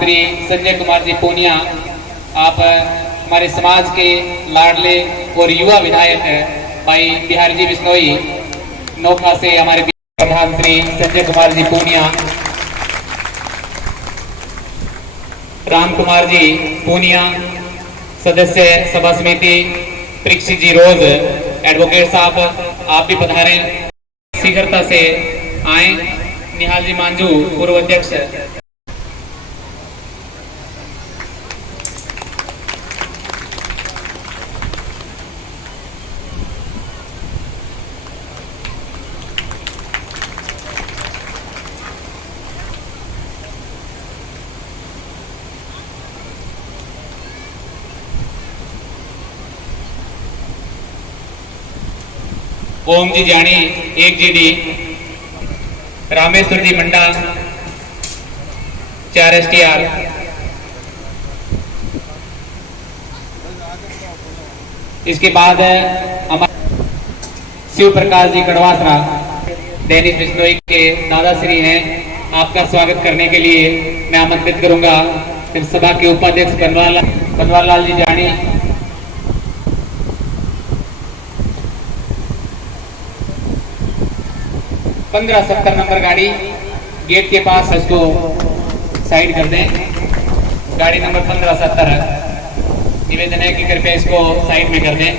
श्री संजय कुमार जी पूनिया, आप हमारे समाज के लाडले और युवा विधायक भाई बिहारी जी बिश्नोई नोखा से हमारे प्रधान श्री संजय कुमार जी पूनिया, राम कुमार जी पूनिया सदस्य सभा समिति, परीक्षित जी रोज, एडवोकेट साहब आप भी पधारे, शीघ्रता से आए, निहाल जी मांझू पूर्व अध्यक्ष, ओम जी जानी, एक जी डी, रामेश्वर जी मंडा, 4 STR, इसके बाद हमारे शिव प्रकाश जी कड़वासरा दैनिक बिश्नोई के दादाश्री हैं, आपका स्वागत करने के लिए मैं आमंत्रित करूंगा। फिर सभा के उपाध्यक्ष बनवार लाल जी जानी, पंद्रह 70 नंबर गाड़ी गेट के पास इसको साइड कर दें। गाड़ी नंबर 1570 निवेदन है कि कृपया इसको साइड में कर दें।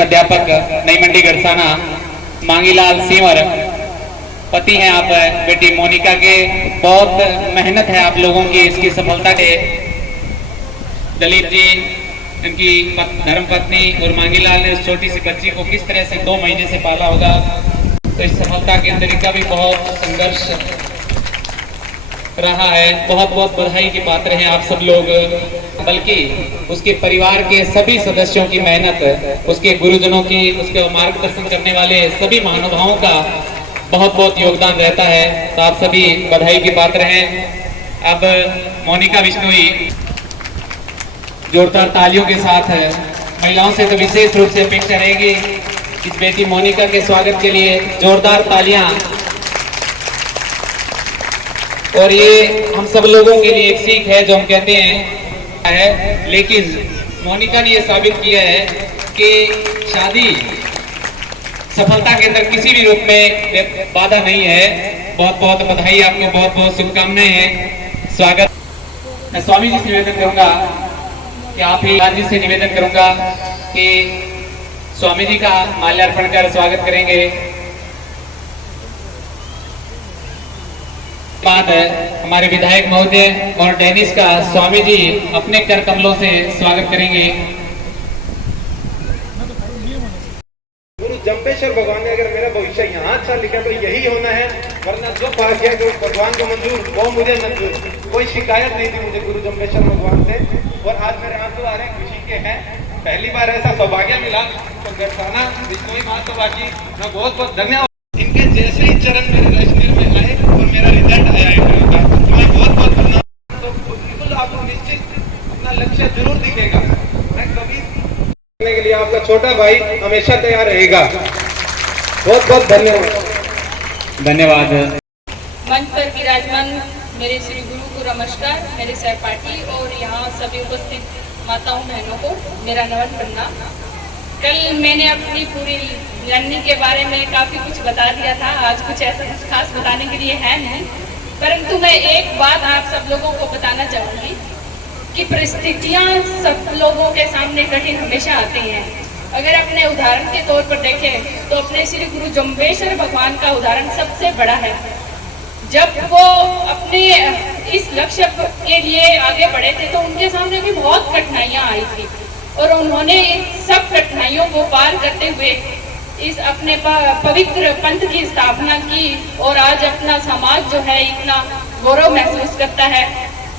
अध्यापक नई मंडी गढ़साना मांगीलाल सिंवर, पति हैं आप बेटी मोनिका के, बहुत मेहनत है आप लोगों की इसकी सफलता के। दलीप जी, इनकी धर्मपत्नी और मांगीलाल ने उस छोटी सी बच्ची को किस तरह से 2 महीने से पाला होगा, तो इस सफलता के अंदर इनका भी बहुत संघर्ष रहा है। बहुत बहुत बधाई के पात्र हैं आप सब लोग, बल्कि उसके परिवार के सभी सदस्यों की मेहनत, उसके गुरुजनों की, उसके मार्गदर्शन करने वाले सभी महानुभावों का बहुत बहुत योगदान रहता है। तो आप सभी बधाई के पात्र हैं। अब मोनिका बिश्नोई जोरदार तालियों के साथ महिलाओं से तो विशेष रूप से अपेक्षा रहेगी इस बेटी मोनिका के स्वागत के लिए जोरदार तालियां। और ये हम सब लोगों के लिए एक सीख है जो हम कहते हैं, लेकिन मोनिका ने ये साबित किया है कि शादी सफलता के अंदर किसी भी रूप में बाधा नहीं है। बहुत बहुत बधाई आपको, बहुत बहुत शुभकामनाएं हैं। स्वागत। मैं स्वामी जी से निवेदन करूंगा कि आप ही जी से निवेदन करूंगा कि स्वामी जी का माल्यार्पण कर स्वागत करेंगे। बाद हमारे विधायक महोदय और टेनिस का स्वामी जी अपने कर कमलों से स्वागत करेंगे। गुरु जम्पेश्वर भगवान ने अगर मेरा भविष्य यहाँ अच्छा लिखा तो यही होना है, वरना जो पास गया तो भगवान को मंजूर, वो मुझे मंजूर। कोई शिकायत नहीं थी मुझे गुरु जम्पेश्वर भगवान से। और आज मेरे आंसू आ रहे हैं, खुशी के हैं। पहली बार ऐसा सौभाग्य मिला तो गढ़साना बिश्नोई महासभा जी मैं बहुत बहुत धन्यवाद। इनके जैसे ही चरण मेरे रजनीर में आए और मेरा रिजल्ट आया इंटरव्यू का, तो मैं बहुत बहुत धन्यवाद। तो बिल्कुल आपको निश्चित अपना लक्ष्य जरूर दिखेगा। मैं कभी करने के लिए आपका छोटा भाई हमेशा तैयार रहेगा। बहुत बहुत धन्यवाद। धन्यवाद। मंच पर विराजमान मेरे श्री गुरु को नमस्कार, मेरे सहपाठी और यहाँ सभी उपस्थित माताओं बहनों को मेरा नमन प्रणाम। कल मैंने अपनी पूरी जर्नी के बारे में काफ़ी कुछ बता दिया था, आज कुछ ऐसा कुछ खास बताने के लिए है नहीं, परंतु मैं एक बात आप सब लोगों को बताना चाहूँगी कि परिस्थितियाँ सब लोगों के सामने कठिन हमेशा आती हैं। अगर अपने उदाहरण के तौर पर देखें तो अपने श्री गुरु जम्बेश्वर भगवान का उदाहरण सबसे बड़ा है। जब वो अपने इस लक्ष्य के लिए आगे बढ़े थे तो उनके सामने भी बहुत कठिनाइयाँ आई थी और उन्होंने सब कठिनाइयों को पार करते हुए इस अपने पवित्र पंथ की स्थापना की और आज अपना समाज जो है इतना गौरव महसूस करता है।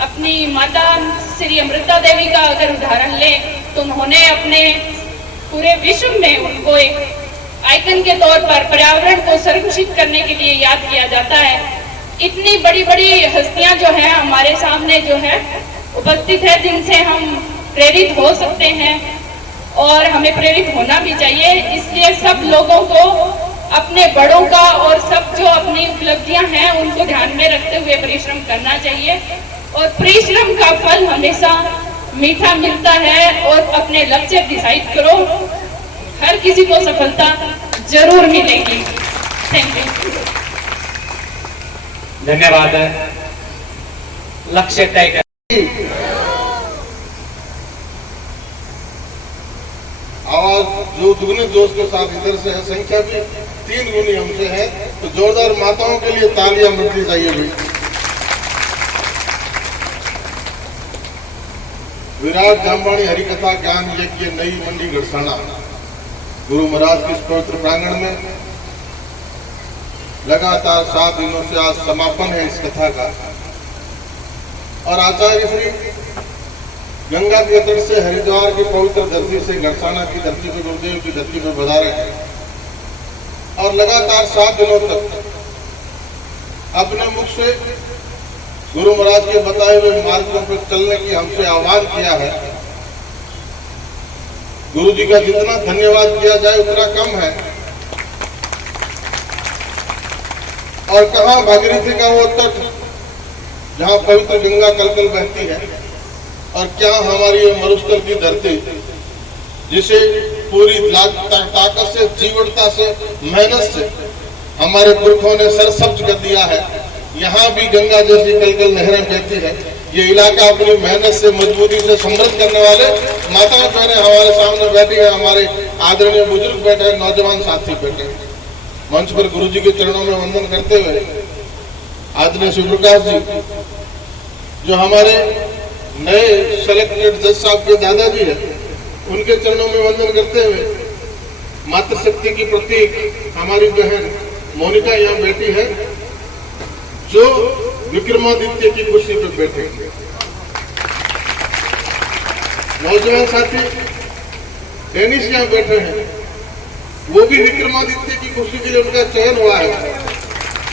अपनी माता श्री अमृता देवी का अगर उदाहरण ले तो उन्होंने अपने पूरे विश्व में उनको एक आइकन के तौर पर पर्यावरण को संरक्षित करने के लिए याद किया जाता है। इतनी बड़ी बड़ी हस्तियां जो है हमारे सामने जो है उपस्थित है, जिनसे हम प्रेरित हो सकते हैं और हमें प्रेरित होना भी चाहिए। इसलिए सब लोगों को अपने बड़ों का और सब जो अपनी उपलब्धियां हैं उनको ध्यान में रखते हुए परिश्रम करना चाहिए और परिश्रम का फल हमेशा मीठा मिलता है। और अपने लक्ष्य डिसाइड करो, हर किसी को सफलता जरूर मिलेगी। Thank you. धन्यवाद। लक्ष्य तय कर। आवाज जो दुगने जोश के साथ इधर से है, संख्या भी 3 गुनी हमसे है, तो जोरदार माताओं के लिए तालियां मिलनी चाहिए भाई। विराट जामवाणी हरिकथा ज्ञान यज्ञ नई मंडी गढ़साना गुरु महाराज के इस पवित्र प्रांगण में लगातार 7 दिनों से आज समापन है इस कथा का। और आचार्य श्री गंगा के तट से हरिद्वार की पवित्र धरती से गढ़साना की धरती पे, गुरुदेव की धरती पे पधारे हैं और लगातार 7 दिनों तक अपने मुख से गुरु महाराज के बताए हुए मार्गों पर चलने की हमसे आह्वान किया है। गुरु जी का जितना धन्यवाद किया जाए उतना कम है। और कहां भागीरथी का वो तट जहां पवित्र गंगा कलकल बहती है, और क्या हमारी ये मरुस्थल की धरती जिसे पूरी ताकत से, जीवटता से, मेहनत से हमारे पुरखों ने सरसब्ज कर दिया है। यहाँ भी गंगा जैसी कलकल नहरें बहती है। ये इलाका अपनी मेहनत से, मजबूती से समृद्ध करने वाले माताएं बहनें हमारे सामने बैठी है, हमारे आदरणीय बुजुर्ग बैठे हैं, नौजवान साथी बैठे हैं। मंच पर गुरु जी के चरणों में वंदन करते हुए आदरणीय शिवप्रकाश जी जो हमारे नए सेलेक्टेड जज साहब के दादाजी है, उनके चरणों में वंदन करते हुए मातृशक्ति की प्रतीक हमारी बहन मोनिका यहाँ बैठी है जो विक्रमादित्य की कुर्सी पर बैठे हैं। नौजवान साथी टेनिस यहाँ बैठे हैं, वो भी विक्रमादित्य की कुर्सी के लिए उनका चयन हुआ है।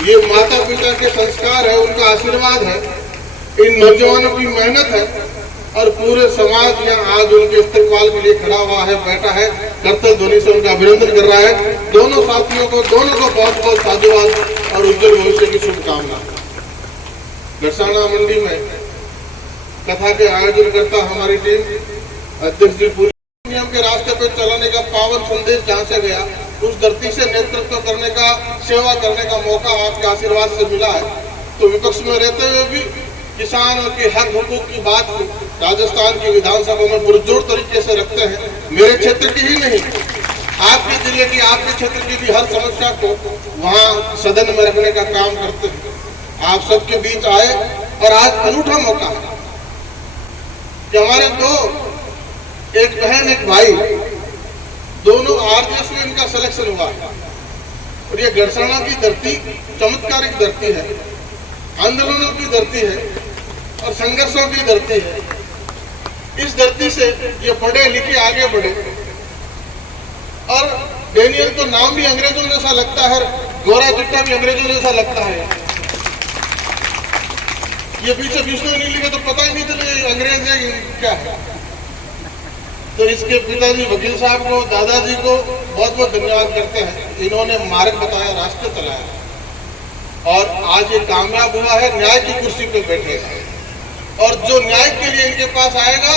ये माता पिता के संस्कार है, उनका आशीर्वाद है, इन नौजवानों की मेहनत है और पूरे समाज यहाँ आज उनके इस्तेमाल के लिए खड़ा हुआ है, बैठा है, करतल ध्वनि से उनका अभिनंदन कर रहा है। दोनों साथियों को, दोनों को बहुत बहुत साधुवाद और उज्जवल भविष्य की शुभकामना। गढ़साना मंडी में कथा के आयोजन करता हमारी टीम अध्यक्ष जी पूरी नियम के रास्ते पर चलाने का पावन संदेश जहाँ से गया, उस धरती से नेतृत्व करने का, सेवा करने का मौका आपके आशीर्वाद से मिला है। तो विपक्ष में रहते हुए भी किसानों के हक हुकूक की बात राजस्थान की विधानसभा में पुरजोर तरीके से रखते हैं। मेरे क्षेत्र की ही नहीं, आपके जिले की, आपके क्षेत्र की भी हर समस्या को वहाँ सदन में रखने का काम करते हैं। आप सबके बीच आए और आज अनूठा मौका है कि हमारे दो, एक बहन एक भाई, दोनों आरजेएस में इनका सिलेक्शन हुआ है। और ये गढ़साना की धरती चमत्कारिक धरती है, आंदोलनों की धरती है और संघर्षों की धरती है। इस धरती से ये पढ़े लिखे आगे बढ़े। और डेनियल तो नाम भी अंग्रेजों जैसा लगता है, गोरा चिट्टा भी अंग्रेजों जैसा लगता है। ये पीछे विष्णु नहीं लिखे तो पता ही नहीं चले अंग्रेज है क्या है। तो इसके पिताजी वकील साहब को, दादाजी को बहुत बहुत धन्यवाद करते हैं। इन्होंने मार्ग बताया, रास्ते चलाया और आज ये कामयाब हुआ है, न्याय की कुर्सी पे बैठे हैं। और जो न्याय के लिए इनके पास आएगा,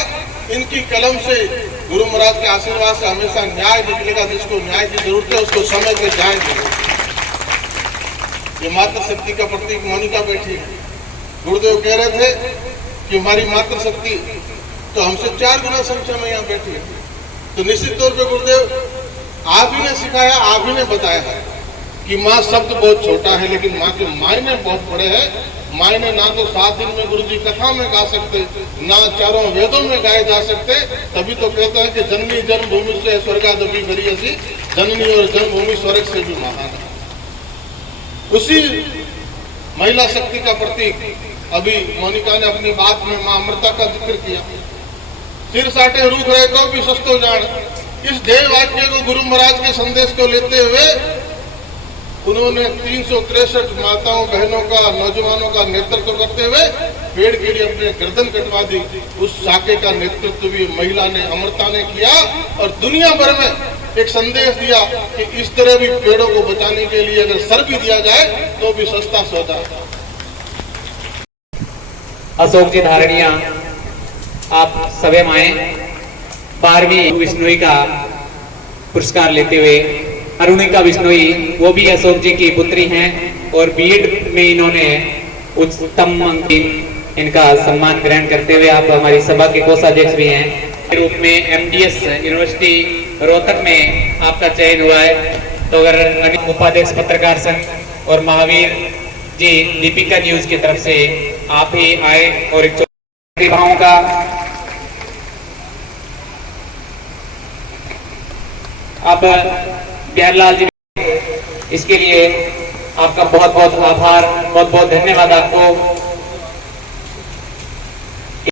इनकी कलम से, गुरु महाराज के आशीर्वाद से हमेशा न्याय निकलेगा। जिसको न्याय की जरूरत है उसको समय पे न्याय मिलेगा। ये मातृशक्ति का प्रतीक मोनिका बैठी है। गुरुदेव कह रहे थे कि हमारी मातृशक्ति तो हमसे 4 गुना संख्या में यहाँ बैठी है। तो निश्चित तौर पे गुरुदेव आप ही ने सिखाया, आप ही ने बताया है कि माँ शब्द बहुत छोटा है लेकिन माँ के मायने बहुत बड़े हैं। मायने ना तो 7 दिन में गुरु जी कथा में गा सकते, ना 4 वेदों में गाए जा सकते। तभी तो कहते हैं कि जननी जन्मभूमि से स्वर्गादपि गरीयसी, जननी और जन्मभूमि स्वर्ग से भी महान है। उसी महिला शक्ति का प्रतीक अभी मोनिका ने अपनी बात में मां अमृता का जिक्र किया। सिर साटे रूप रहे तो भी सस्तो जान, इस ध्येय वाक्य को, गुरु महाराज के संदेश को लेते हुए उन्होंने 363 माताओं बहनों का, नौजवानों का नेतृत्व करते हुए पेड़ के लिए अपने गर्दन कटवा दी। उस साके का नेतृत्व भी महिला ने, अमृता ने किया और दुनिया भर में एक संदेश दिया कि इस तरह भी पेड़ों को बचाने के लिए अगर सर भी दिया जाए तो भी सस्ता सौदा है। अशोक जी धारणिया, आप सभा में 12वीं विश्नोई का पुरस्कार लेते हुए, अरुणिका विश्नोई वो भी अशोक जी की पुत्री हैं और बीएड में इन्होंने उच्चतम अंक, इनका सम्मान ग्रहण करते हुए आप हमारी सभा के कोषाध्यक्ष भी हैं के रूप में एमडीएस यूनिवर्सिटी रोहतक में आपका चयन हुआ है। तो अगर उपाध्यक्ष पत्रकार संघ और महावीर जी दीपिका न्यूज की तरफ से आप ही आए और एक प्रतिभाओं का आप बिहारलाल जी, इसके लिए आपका बहुत बहुत आभार, बहुत बहुत धन्यवाद आपको।